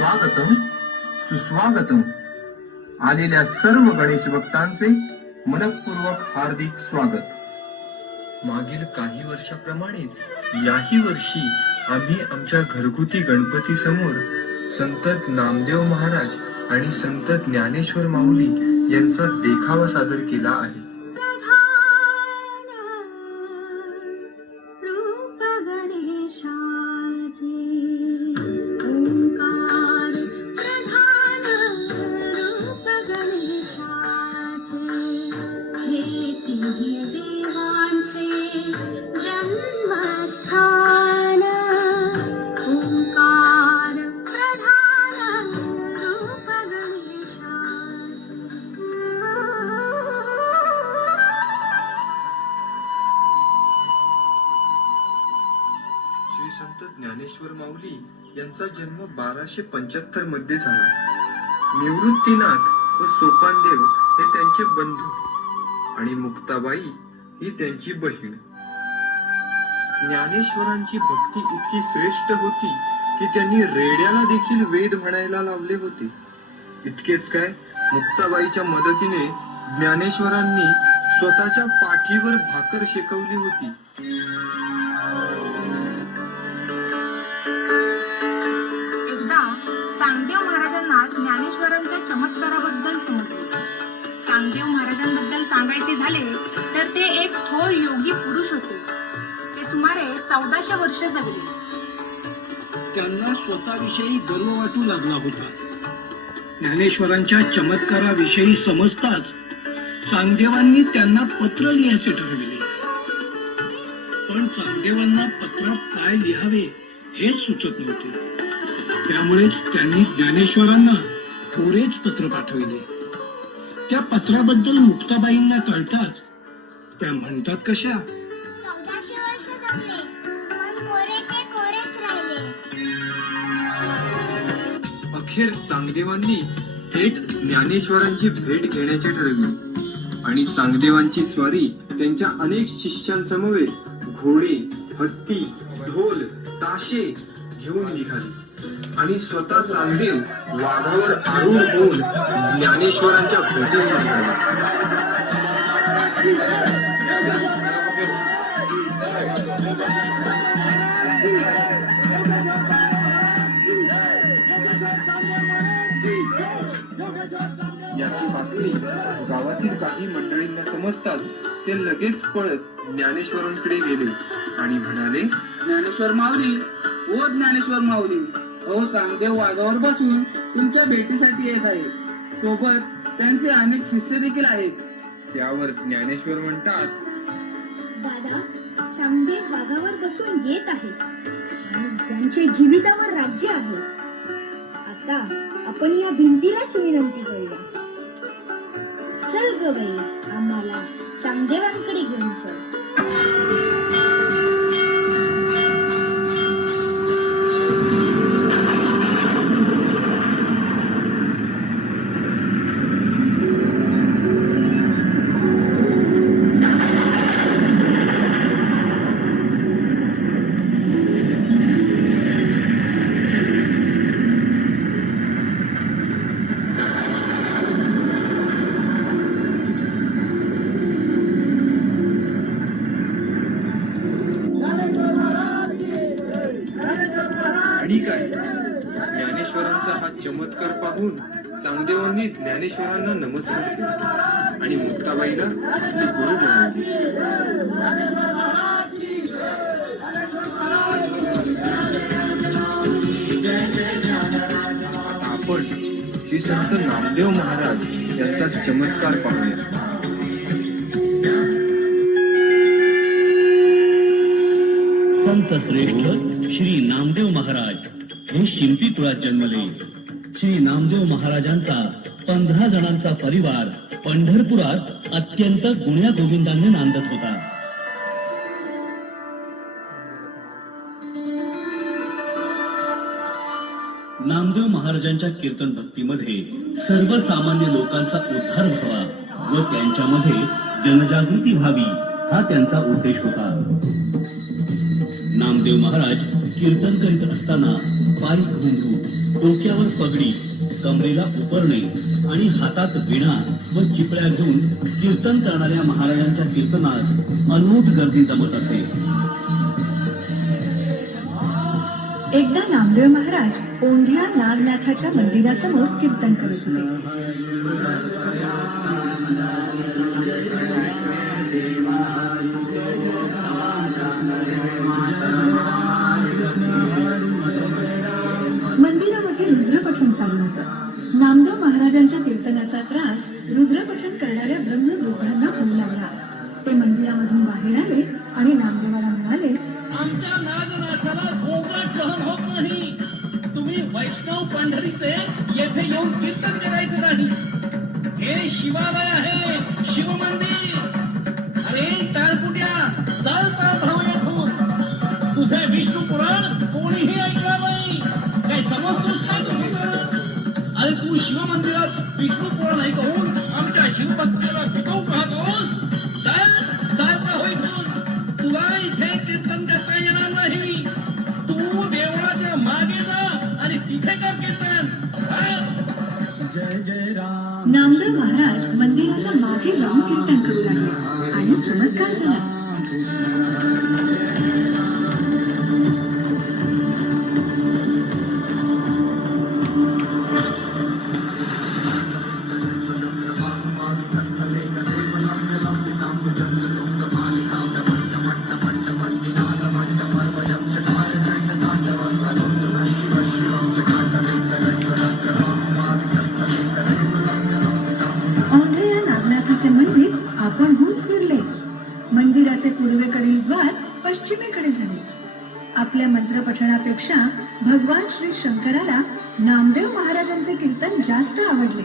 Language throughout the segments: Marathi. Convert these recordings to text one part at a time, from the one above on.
स्वागतम सुस्वागतम. आलेल्या सर्व गणेश भक्तांचे मनपूर्वक हार्दिक स्वागत. मागील काही वर्षाप्रमाणेच याही वर्षी आम्ही आमच्या घरगुती गणपती समोर संत नामदेव महाराज आणि संत ज्ञानेश्वर माऊली यांचा देखावा सादर केला आहे. श्री संत ज्ञानेश्वर माऊली यांचा जन्म बाराशे पंच्याहत्तरमध्ये झाला. निवृत्तीनाथ व सोपानदेव हे त्यांचे बंधू आणि मुक्ताबाई ही त्यांची बहीण. ज्ञानेश्वरांची भक्ती इतकी श्रेष्ठ होती की त्यांनी रेड्याला देखील वेद म्हणायला लावले होते. इतकेच काय मुक्ताबाईच्या मदतीने ज्ञानेश्वरांनी स्वतःच्या पाठीवर भाकर शेकवली होती. चमत्काराबद्दल समजले. चांगदेव महाराजांबद्दल सांगायचे झाले तर ते एक थोर योगी पुरुष होते. ते सुमारे चौदाशे वर्ष जगले. त्यांना स्वतःविषयी गर्व वाटू लागला होता. ज्ञानेश्वरांच्या चमत्काराविषयी समजताच चांगदेवांनी त्यांना पत्र लिहायचे ठरविले. पण चांगदेवांना पत्रात काय लिहावे हेच सुचत नव्हते. त्यामुळेच त्यांनी ज्ञानेश्वरांना कोरेच पत्र पाठविले. त्या पत्राबद्दल मुक्ताबाईंना कळताच त्या म्हणतात कशा? चौदाशे वर्ष जगले पण कोरे ते कोरेच राहिले. अखेर चांगदेवांनी थेट ज्ञानेश्वरांची भेट घेण्याचे ठरविले. आणि चांगदेवांची स्वारी त्यांच्या अनेक शिष्यांसमवेत घोडे हत्ती ढोल ताशे घेऊन निघाली. आणि स्वतः चांगदेव वाघावर आरूढ होऊन ज्ञानेश्वरांच्या भेटीस निघाले याची बातमी गावातील काही मंडळींना समजताच ते लगेच पळत ज्ञानेश्वरांकडे गेले आणि म्हणाले ज्ञानेश्वर माऊली ओ ज्ञानेश्वर माऊली. व चांगदेव वाघावर बसून तुमच्या भेटीसाठी येत आहे. सोबत त्यांचे अनेक शिष्य देखील आहेत. त्यावर ज्ञानेश्वर म्हणतात दादा चांगदेव वाघावर बसून येत आहेत आणि त्यांचे जीवितावर राज्य आहे. आता आपण या भिंतीलाच विनंती करूया. चल ग बाई आम्हाला चांगदेवांकडे घेऊन चल. चमत्कार पाहून चांगदेवांनी ज्ञानेश्वरांना नमस्कार केला आणि मुक्ताबाईला आपले गुरु बनवले. आता आपण श्री संत नामदेव महाराज यांचा चमत्कार पाहूया. संत श्रेष्ठ श्री नामदेव महाराज हे शिंपी कुळात जन्मले. श्री नामदेव महाराजांचा पंधरा जणांचा परिवार पंढरपुरात अत्यंत गुण्या गोविंदाने नांदत होता. नामदेव महाराजांच्या कीर्तन भक्तीमध्ये सर्वसामान्य लोकांचा उद्धार व्हावा व त्यांच्यामध्ये जनजागृती व्हावी हा त्यांचा उद्देश होता. नामदेव महाराज कीर्तन करीत असताना पायी घुंगरू डोक्यावर पगडी कमरेला उपरणे आणि हातात विणा व चिपळ्या घेऊन कीर्तन करणाऱ्या महाराजांच्या कीर्तनास अनूट गर्दी जमत असे. एकदा नामदेव महाराज ओंढ्या नागनाथाच्या मंदिरासमोर कीर्तन करत होते. कीर्तनाचा त्रास रुद्रपठण करणाऱ्या ब्रह्मवृद्धांना होऊ लागला. ते मंदिरामधून बाहेर आले आणि नामदेवाला म्हणाले आमच्या नागनाथाला गोंगाट सहन होत नाही. तुम्ही वैष्णव पंढरीचे येथे येऊन कीर्तन करायचं नाही. हे शिवालय आहे शिव मंदिर. अरे टाळपुट्या चाल चाल धाव येथून. तुझे विष्णू पुराण कोणीही ऐकणार नाही. काय समजतोस काय तू अरे तू शिव मंदिर पुराण ऐकून आमच्या शिवभक्ताला शिकवू पाहतोस चालता होय इथून तुला इथे कीर्तन करता येणार नाही. तू देवळाच्या मागे जा आणि तिथे कर कीर्तन. जय जय राम. नामदेव महाराज मंदिराच्या मागे जाऊन कीर्तन करू लागले. आणि चमत्कार झाला. पश्चिमेकडे झाले. आपल्या मंत्रपठणापेक्षा भगवान श्री शंकराला नामदेव महाराजांचे कीर्तन जास्त आवडले.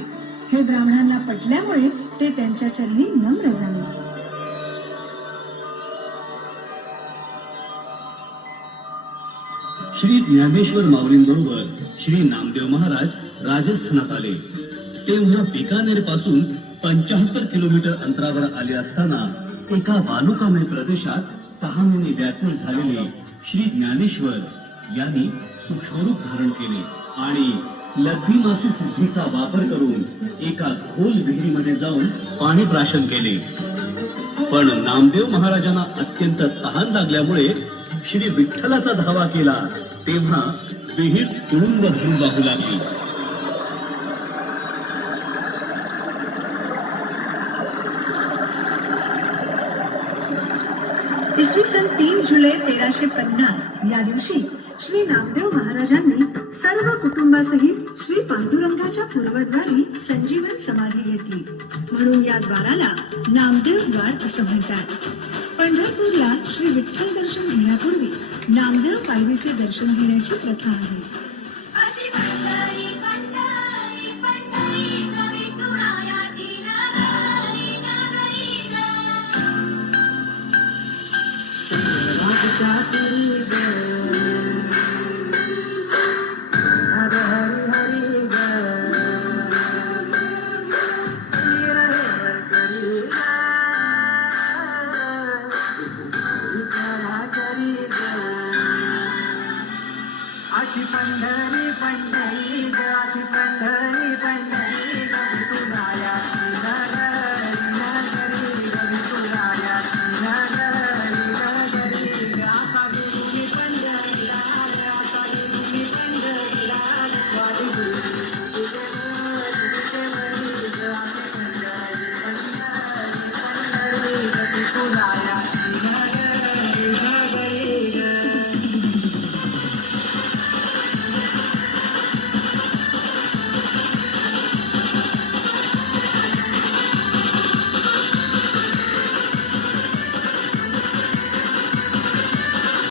हे ब्राह्मणांना पटल्यामुळे ते त्यांच्या चरणी नम्र झाले. श्री ज्ञानेश्वर माऊलींबरोबर श्री नामदेव महाराज राजस्थानात आले. तेव्हा बिकानेरपासून पंचाहत्तर किलोमीटर अंतरावर आले असताना एका वालुकामय प्रदेशात तहानेने व्याकुळ झालेले श्री ज्ञानेश्वर यांनी सूक्ष्मरूप धारण केले आणि लब्धी मासे सिद्धीचा वापर करून एका खोल विहिरीमध्ये जाऊन पाणी प्राशन केले. पण नामदेव महाराजांना अत्यंत तहान लागल्यामुळे श्री विठ्ठलाचा धावा केला तेव्हा विहीर तुडुंब भरून वाहू लागली. इसवी सन तीन जुलै तेराशे पन्नास. या दिवशी श्री नामदेव महाराजांनी सर्व कुटुंबासहित श्री पांडुरंगाच्या पूर्वद्वारी संजीवन समाधी घेतली. म्हणून या द्वाराला नामदेव द्वार असं म्हणतात. पंढरपूरला श्री विठ्ठल दर्शन घेण्यापूर्वी नामदेव पायरीचे दर्शन घेण्याची प्रथा आहे.